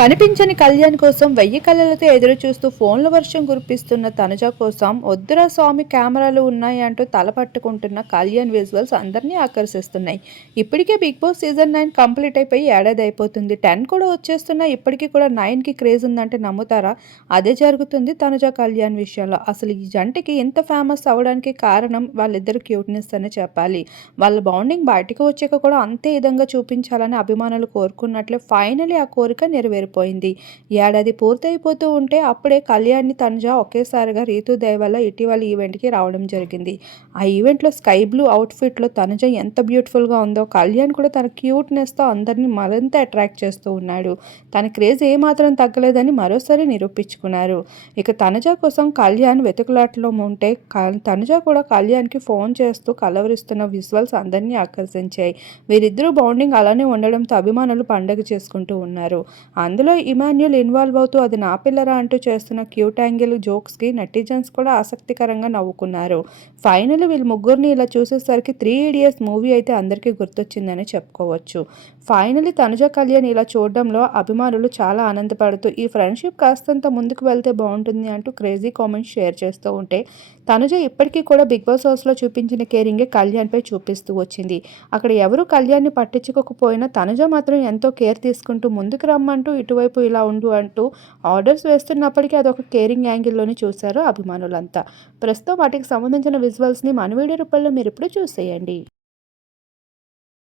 కనిపించని కళ్యాణ్ కోసం 1000 కళ్ళలతో ఎదురుచూస్తూ ఫోన్ల వర్షం కురిపిస్తున్న తనుజ కోసం వద్దురా స్వామి కెమెరాలు ఉన్నాయి అంటూ తలపట్టుకుంటున్న కళ్యాణ్ విజువల్స్ అందరినీ ఆకర్షిస్తున్నాయి. ఇప్పటికే బిగ్ బాస్ సీజన్ 9 కంప్లీట్ అయిపోయి ఏడాది అయిపోతుంది. 10 కూడా వచ్చేస్తున్నా ఇప్పటికీ కూడా 9కి క్రేజ్ ఉందంటే నమ్ముతారా? అదే జరుగుతుంది తనుజ కళ్యాణ్ విషయంలో. అసలు ఈ జంటకి ఇంత ఫేమస్ అవ్వడానికి కారణం వాళ్ళిద్దరు క్యూట్నెస్ అనే చెప్పాలి. వాళ్ళ బాండింగ్ బయటకు వచ్చాక కూడా అంతే విధంగా చూపించాలని అభిమానులు కోరుకున్నట్లే ఫైనలీ ఆ కోరిక నెరవేరిపోయింది. ఏడాది పూర్తయిపోతూ ఉంటే అప్పుడే కళ్యాణ్ని తనుజ ఒకేసారిగా రీతు దయ వల్ల ఇటీవల ఈవెంట్కి రావడం జరిగింది. ఆ ఈవెంట్లో స్కై బ్లూ అవుట్ఫిట్లో తనుజ ఎంత బ్యూటిఫుల్గా ఉందో, కళ్యాణ్ కూడా తన క్యూట్నెస్తో అందరినీ మరింత అట్రాక్ట్ చేస్తూ ఉన్నాడు. తన క్రేజ్ ఏమాత్రం తగ్గలేదని మరోసారి నిరూపించుకున్నారు. ఇక తనుజ కోసం కళ్యాణ్ వెతుకులాటలో ఉంటే తనుజ కూడా కళ్యాణ్కి ఫోన్ చేస్తూ కలవరిస్తున్న విజువల్స్ అందరినీ ఆకర్షించాయి. వీరిద్దరూ బాండింగ్ అలానే ఉండడంతో అభిమానులు పండగ చేసుకుంటూ ఉన్నారు. అందులో ఇమాన్యుల్ ఇన్వాల్వ్ అవుతూ అది నా పిల్లరా అంటూ చేస్తున్న క్యూట్ యాంగిల్ జోక్స్కి నెటిజన్స్ కూడా ఆసక్తికరంగా నవ్వుకున్నారు. ఫైనల్ వీళ్ళు ముగ్గురిని ఇలా చూసేసరికి 3 ఇడియట్స్ మూవీ అయితే అందరికీ గుర్తొచ్చిందని చెప్పుకోవచ్చు. ఫైనలీ తనుజ కళ్యాణ్ ఇలా చూడడంలో అభిమానులు చాలా ఆనందపడుతూ ఈ ఫ్రెండ్షిప్ కాస్తంత ముందుకు వెళ్తే బాగుంటుంది అంటూ క్రేజీ కామెంట్స్ షేర్ చేస్తూ ఉంటే, తనుజ ఇప్పటికీ కూడా బిగ్ బాస్ హౌస్లో చూపించిన కేరింగే కళ్యాణ్పై చూపిస్తూ వచ్చింది. అక్కడ ఎవరు కళ్యాణ్ని పట్టించుకోకపోయినా తనుజ మాత్రం ఎంతో కేర్ తీసుకుంటూ ముందుకు రమ్మంటూ ఇటువైపు ఇలా ఉండు అంటూ ఆర్డర్స్ వేస్తున్నప్పటికీ అదొక కేరింగ్ యాంగిల్లోనే చూశారు అభిమానులంతా. ప్రస్తుతం వాటికి సంబంధించిన విజువల్స్ని మన వీడియో రూపంలో మీరు ఇప్పుడు చూసేయండి.